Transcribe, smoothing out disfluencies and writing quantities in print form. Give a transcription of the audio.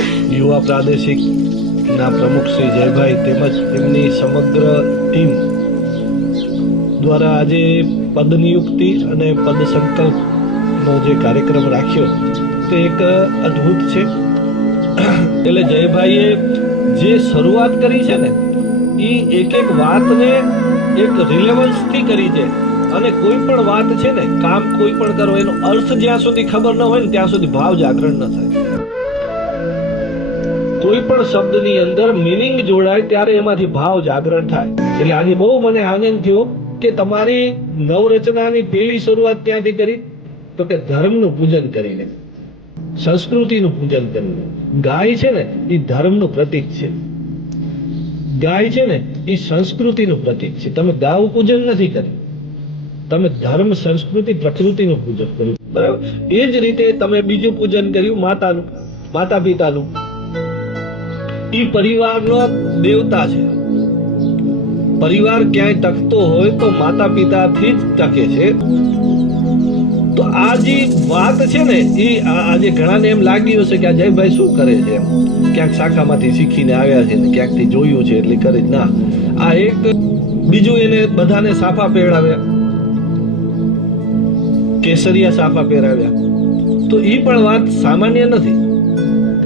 યુવા પ્રાદેશિકના પ્રમુખ શ્રી જયભાઈ તેમજ એમની સમગ્ર ટીમ દ્વારા આજે પદ નિયુક્તિ અને પદ સંકલ્પનો જે કાર્યક્રમ રાખ્યો તે એક અદ્ભુત છે. એટલે જયભાઈએ જે શરૂઆત કરી છે ને એ એક એક વાતને એક રિલેવન્સથી કરી છે. અને કોઈ પણ વાત છે ને, કામ કોઈ પણ કરો એનો અર્થ જ્યાં સુધી ખબર ન હોય ને ત્યાં સુધી ભાવ જાગરણ ન થાય. કોઈ પણ શબ્દની અંદર મિનિંગ જોડાય ત્યારે એમાંથી ભાવ જાગરણ થાય. એટલે આજે બહુ મને આનંદ થયો કે તમારી નવરચનાની પહેલી શરૂઆત ક્યાંથી કરી તો કે ધર્મનું પૂજન કરીને, સંસ્કૃતિનું પૂજન કરીને. ગાય છે ને એ ધર્મનું પ્રતીક છે, ગાય છે ને એ સંસ્કૃતિનું પ્રતીક છે. તમે ગાવ પૂજન નથી કર્યું, તમે ધર્મ, સંસ્કૃતિ, પ્રકૃતિનું પૂજન કર્યું. બરાબર. એ જ રીતે તમે બીજું પૂજન કર્યું માતાનું, માતા પિતાનું. એ પરિવારનો દેવતા છે. પરિવાર ક્યાંય ટકતો હોય તો માતા પિતાથી જ ટકે છે. તો આ જે વાત છે ને એ આજે ઘણાને એમ લાગ્યું હશે કે આ જયભાઈ શું કરે છે, ક્યાંક શાખામાંથી શીખીને આવ્યા છે ને ક્યાંકથી જોયું છે એટલે કરે. ના, આ એક બીજું એને બધાને સાફા પહેરાવ્યા, કેસરિયા સાફા પહેરાવ્યા. તો એ પણ વાત સામાન્ય નથી.